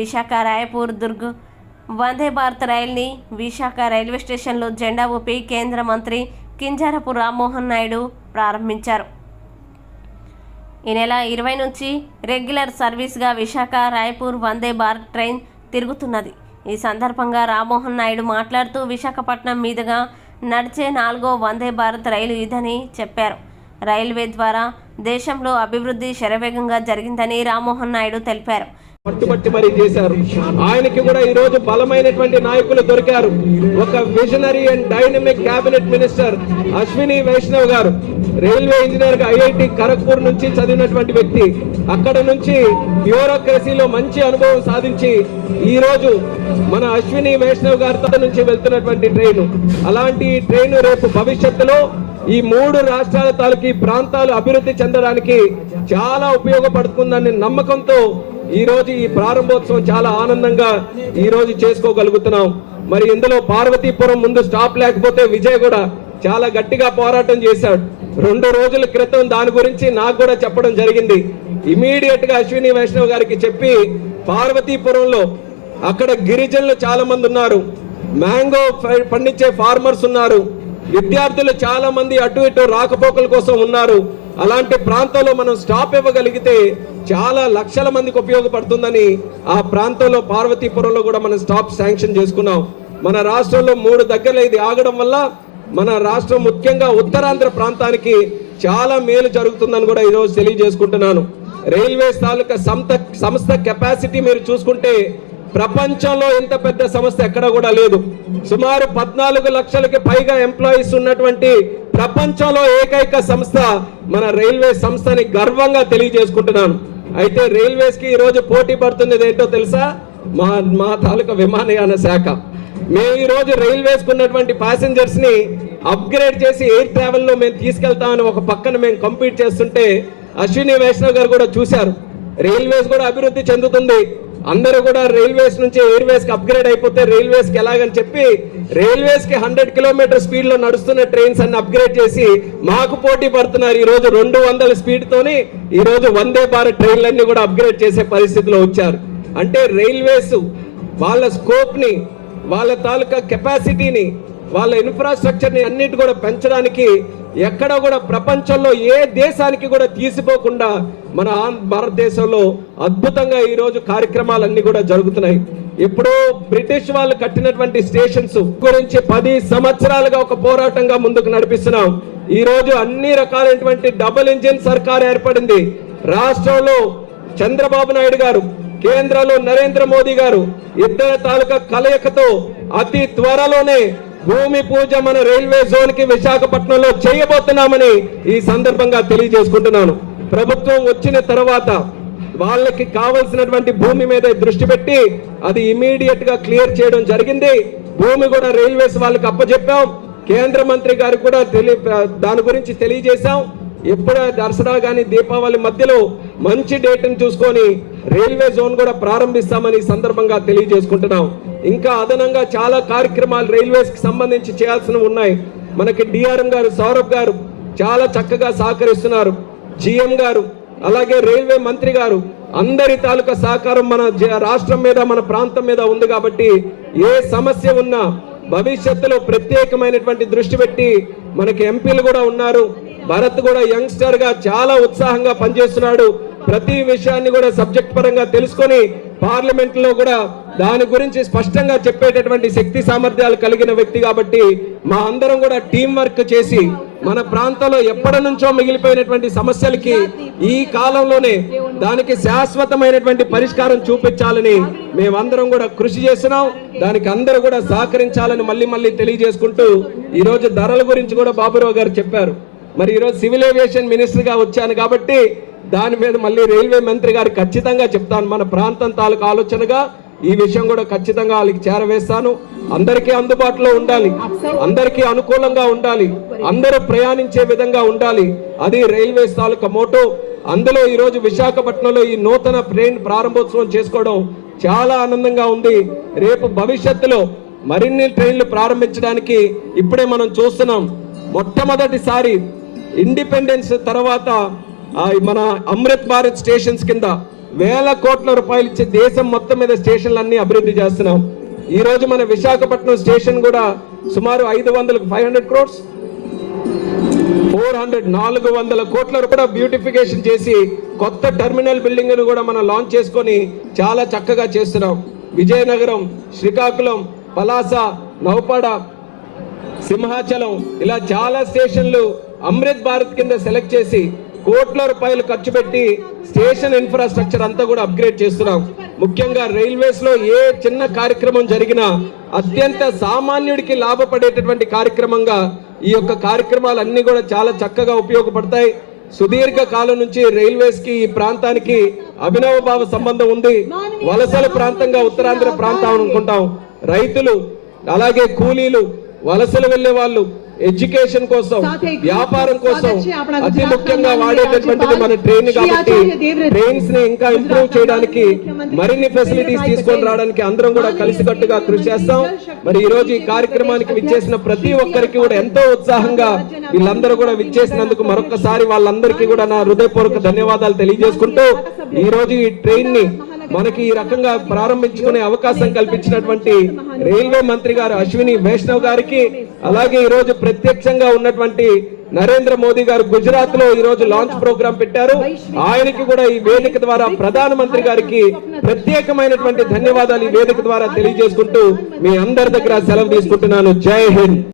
విశాఖ రాయపూర్ దుర్గ్ వందే భారత్ రైల్ని విశాఖ రైల్వే స్టేషన్లో జెండా ఊపి కేంద్ర మంత్రి కింజారపు రామ్మోహన్ నాయుడు ప్రారంభించారు. ఈ నెల ఇరవై నుంచి రెగ్యులర్ సర్వీస్గా విశాఖ రాయపూర్ వందే భారత్ ట్రైన్ తిరుగుతున్నది. ఈ సందర్భంగా రామ్మోహన్ నాయుడు మాట్లాడుతూ విశాఖపట్నం మీదుగా నడిచే నాలుగో వందే భారత్ రైలు ఇదని చెప్పారు. రైల్వే ద్వారా దేశంలో అభివృద్ధి శరవేగంగా జరిగిందని రామ్మోహన్ నాయుడు తెలిపారు. పట్టుబట్టి మరీ చేశారు. ఆయనకి కూడా ఈ రోజు బలమైనటువంటి నాయకులు దొరికారు. ఒక visionary and dynamic cabinet minister Ashwini Vaishnaw garu. Railway ఇంజనీర్గా ఐఐటి ఖరగ్పూర్ నుంచి చదివినటువంటి వ్యక్తి. అక్కడ నుంచి బ్యూరోక్రసీలో మంచి అనుభవం సాధించి ఈ రోజు మన అశ్విని వైష్ణవ్ గారి నుంచి వెళ్తున్నటువంటి ట్రైన్. అలాంటి ఈ ట్రైన్ రేపు భవిష్యత్తులో ఈ మూడు రాష్ట్రాల తాలూకీ ప్రాంతాలు అభివృద్ధి చెందడానికి చాలా ఉపయోగపడుతుందనే నమ్మకంతో ఈరోజు ఈ ప్రారంభోత్సవం చాలా ఆనందంగా ఈరోజు చేసుకోగలుగుతున్నాం. మరి ఇందులో పార్వతీపురం ముందు స్టాప్ లేకపోతే విజయ్ కూడా చాలా గట్టిగా పోరాటం చేశాడు. రెండు రోజుల క్రితం దాని గురించి నాకు కూడా చెప్పడం జరిగింది. ఇమీడియట్గా అశ్విని వైష్ణవ్ గారికి చెప్పి పార్వతీపురంలో అక్కడ గిరిజనులు చాలా మంది ఉన్నారు. మ్యాంగో పండించే ఫార్మర్స్ ఉన్నారు. విద్యార్థులు చాలా మంది అటు ఇటు రాకపోకల కోసం ఉన్నారు. అలాంటి ప్రాంతంలో మనం స్టాప్ ఇవ్వగలిగితే చాలా లక్షల మందికి ఉపయోగపడుతుందని ఆ ప్రాంతంలో పార్వతీపురంలో కూడా మనం స్టాప్ శాంక్షన్ చేసుకున్నాం. మన రాష్ట్రంలో మూడు దగ్గరలో ఇది ఆగడం వల్ల మన రాష్ట్రం ముఖ్యంగా ఉత్తరాంధ్ర ప్రాంతానికి చాలా మేలు జరుగుతుందని కూడా ఈరోజు తెలియజేసుకుంటున్నాను. రైల్వే తాలూకా సంస్థ సంస్థ కెపాసిటీ మీరు చూసుకుంటే ప్రపంచంలో ఇంత పెద్ద సంస్థ ఎక్కడ కూడా లేదు. సుమారు పద్నాలుగు లక్షలకి పైగా ఎంప్లాయీస్ ఉన్నటువంటి ప్రపంచంలో ఏకైక సంస్థ మన రైల్వే సంస్థని గర్వంగా తెలియజేసుకుంటున్నాను. అయితే రైల్వేస్కి ఈ రోజు పోటీ పడుతుంది ఏంటో తెలుసా? మా మా తాలూకా విమానయాన శాఖ. మేము ఈరోజు రైల్వేస్ ఉన్నటువంటి ప్యాసింజర్స్ని అప్గ్రేడ్ చేసి ఎయిర్ ట్రావెల్లో మేము తీసుకెళ్తామని ఒక పక్కన మేము కంప్లీట్ చేస్తుంటే అశ్విని వైష్ణవ్ గారు కూడా చూశారు. రైల్వేస్ కూడా అభివృద్ధి చెందుతుంది. అందరూ కూడా రైల్వేస్ నుంచి ఎయిర్వేస్కి అప్గ్రేడ్ అయిపోతే రైల్వేస్కి ఎలాగని చెప్పి రైల్వేస్కి హండ్రెడ్ కిలోమీటర్ స్పీడ్లో నడుస్తున్న ట్రైన్స్ అన్ని అప్గ్రేడ్ చేసి మాకు పోటీ పడుతున్నారు. ఈ రోజు రెండు వందల స్పీడ్ తోని ఈ రోజు వందే భారత్ ట్రైన్లన్నీ కూడా అప్గ్రేడ్ చేసే పరిస్థితిలో వచ్చారు. అంటే రైల్వేస్ వాళ్ళ స్కోప్ని వాళ్ళ తాలూకా కెపాసిటీని వాళ్ళ ఇన్ఫ్రాస్ట్రక్చర్ని అన్నిటి కూడా పెంచడానికి ఎక్కడ కూడా ప్రపంచంలో ఏ దేశానికి కూడా తీసిపోకుండా మన ఆంధ్ర భారతదేశంలో అద్భుతంగా ఈరోజు కార్యక్రమాలన్నీ కూడా జరుగుతున్నాయి. ఇప్పుడు బ్రిటిష్ వాళ్ళు కట్టినటువంటి స్టేషన్స్ గురించి పది సంవత్సరాలుగా ఒక పోరాటంగా ముందుకు నడిపిస్తున్నాం. ఈ రోజు అన్ని రకాలైనటువంటి డబుల్ ఇంజిన్ సర్కార్ ఏర్పడింది. రాష్ట్రంలో చంద్రబాబు నాయుడు గారు కేంద్రంలో నరేంద్ర మోదీ గారు ఇద్దరు తాలూకా కలయికతో అతి త్వరలోనే భూమి పూజ మన రైల్వే జోన్కి విశాఖపట్నంలో చేయబోతున్నామని ఈ సందర్భంగా తెలియజేసుకుంటున్నాను. ప్రభుత్వం వచ్చిన తర్వాత వాళ్ళకి కావలసినటువంటి భూమి మీద దృష్టి పెట్టి అది ఇమీడియట్గా క్లియర్ చేయడం జరిగింది. భూమి కూడా రైల్వేస్ వాళ్ళకి అప్పచెప్పాం కేంద్ర మంత్రి గారు కూడా తెలియ దాని గురించి తెలియజేశాం. ఎప్పుడు దసరా గాని దీపావళి మధ్యలో మంచి డేట్ని చూసుకొని రైల్వే జోన్ కూడా ప్రారంభిస్తామని ఈ సందర్భంగా తెలియజేసుకుంటున్నాం. ఇంకా అదనంగా చాలా కార్యక్రమాలు రైల్వేస్కి సంబంధించి చేయాల్సినవి ఉన్నాయి. మనకి డిఆర్ఎం గారు సౌరభ్ గారు చాలా చక్కగా సహకరిస్తున్నారు. జిఎం గారు అలాగే రైల్వే మంత్రి గారు అందరి తాలూకా సహకారం మన జ- రాష్ట్రం మీద మన ప్రాంతం మీద ఉంది కాబట్టి ఏ సమస్య ఉన్నా భవిష్యత్తులో ప్రత్యేకమైనటువంటి దృష్టి పెట్టి మనకి ఎంపీలు కూడా ఉన్నారు. భరత్ కూడా యంగ్స్టర్గా చాలా ఉత్సాహంగా పనిచేస్తున్నాడు. ప్రతి విషయాన్ని కూడా సబ్జెక్ట్ పరంగా తెలుసుకొని పార్లమెంట్లో కూడా దాని గురించి స్పష్టంగా చెప్పేటటువంటి శక్తి సామర్థ్యాలు కలిగిన వ్యక్తి కాబట్టి మా అందరం కూడా టీం వర్క్ చేసి మన ప్రాంతంలో ఎప్పటి నుంచో మిగిలిపోయినటువంటి సమస్యలకి ఈ కాలంలోనే దానికి శాశ్వతమైనటువంటి పరిష్కారం చూపించాలని మేమందరం కూడా కృషి చేస్తున్నాం. దానికి అందరూ కూడా సహకరించాలని మళ్ళీ మళ్ళీ తెలియజేసుకుంటూ ఈరోజు ధరల గురించి కూడా బాబురావు గారు చెప్పారు. మరి ఈరోజు సివిల్ ఏవియేషన్ మినిస్టర్గా వచ్చాను కాబట్టి దాని మీద మళ్ళీ రైల్వే మంత్రి గారు ఖచ్చితంగా చెప్తాను. మన ప్రాంతం తాలూకు ఆలోచనగా ఈ విషయం కూడా ఖచ్చితంగా వాళ్ళకి చేరవేస్తాను. అందరికీ అందుబాటులో ఉండాలి. అందరికీ అనుకూలంగా ఉండాలి. అందరూ ప్రయాణించే విధంగా ఉండాలి. అది రైల్వేస్ తాలూకా మోటో. అందులో ఈరోజు విశాఖపట్నంలో ఈ నూతన ట్రైన్ ప్రారంభోత్సవం చేసుకోవడం చాలా ఆనందంగా ఉంది. రేపు భవిష్యత్తులో మరిన్ని ట్రైన్లు ప్రారంభించడానికి ఇప్పుడే మనం చూస్తున్నాం. మొట్టమొదటిసారి ఇండిపెండెన్స్ తర్వాత మన అమృత్ భారత్ స్టేషన్స్ కింద వేల కోట్ల రూపాయలు ఇచ్చే దేశం మొత్తం మీద స్టేషన్లన్నీ అభివృద్ధి చేస్తున్నాం. ఈ రోజు మన విశాఖపట్నం స్టేషన్ కూడా సుమారు ఐదు వందలకు five hundred crores four hundred నాలుగు వందల కోట్ల కూడా బ్యూటిఫికేషన్ చేసి కొత్త టెర్మినల్ బిల్డింగ్ను కూడా మనం లాంచ్ చేసుకొని చాలా చక్కగా చేస్తున్నాం. విజయనగరం శ్రీకాకుళం పలాస నౌపాడ సింహాచలం ఇలా చాలా స్టేషన్లు అమృత్ భారత్ కింద సెలెక్ట్ చేసి కోట్ల రూపాయలు ఖర్చు పెట్టి స్టేషన్ ఇన్ఫ్రాస్ట్రక్చర్ అంతా కూడా అప్గ్రేడ్ చేస్తున్నాం. ముఖ్యంగా రైల్వేస్లో ఏ చిన్న కార్యక్రమం జరిగినా అత్యంత సామాన్యుడికి లాభపడేటటువంటి కార్యక్రమంగా ఈ యొక్క కార్యక్రమాలు అన్ని కూడా చాలా చక్కగా ఉపయోగపడతాయి. సుదీర్ఘ కాలం నుంచి రైల్వేస్కి ఈ ప్రాంతానికి అభినవ భావ సంబంధం ఉంది. వలసల ప్రాంతంగా ఉత్తరాంధ్ర ప్రాంతం అనుకుంటాం. రైతులు అలాగే కూలీలు వలసలు వెళ్ళే వాళ్ళు ఎడ్యుకేషన్ కోసం వ్యాపారం కోసం అతి ముఖ్యంగా వాడేటటువంటిది మన ట్రైన్ కాబట్టి ట్రైన్స్ని ఇంకా ఇంప్రూవ్ చేయడానికి మరిన్ని ఫెసిలిటీస్ తీసుకొని రావడానికి అందరం కూడా కలిసికట్టుగా కృషి చేస్తాం. మరి ఈ రోజు ఈ కార్యక్రమానికి విచ్చేసిన ప్రతి ఒక్కరికి కూడా ఎంతో ఉత్సాహంగా వీళ్ళందరూ కూడా విచ్చేసినందుకు మరొకసారి వాళ్ళందరికీ కూడా నా హృదయపూర్వక ధన్యవాదాలు తెలియజేసుకుంటూ ఈ రోజు ఈ ట్రైన్ని మనకి ఈ రకంగా ప్రారంభించుకునే అవకాశం కల్పించినటువంటి రైల్వే మంత్రి గారు అశ్విని వైష్ణవ్ గారికి అలాగే ఈ రోజు ప్రత్యక్షంగా ఉన్నటువంటి నరేంద్ర మోదీ గారు గుజరాత్లో ఈ రోజు లాంచ్ ప్రోగ్రాం పెట్టారు. ఆయనకి కూడా ఈ వేదిక ద్వారా ప్రధానమంత్రి గారికి ప్రత్యేకమైనటువంటి ధన్యవాదాలు ఈ వేదిక ద్వారా తెలియజేసుకుంటూ మీ అందరి దగ్గర సెలవు తీసుకుంటున్నాను. జై హింద్.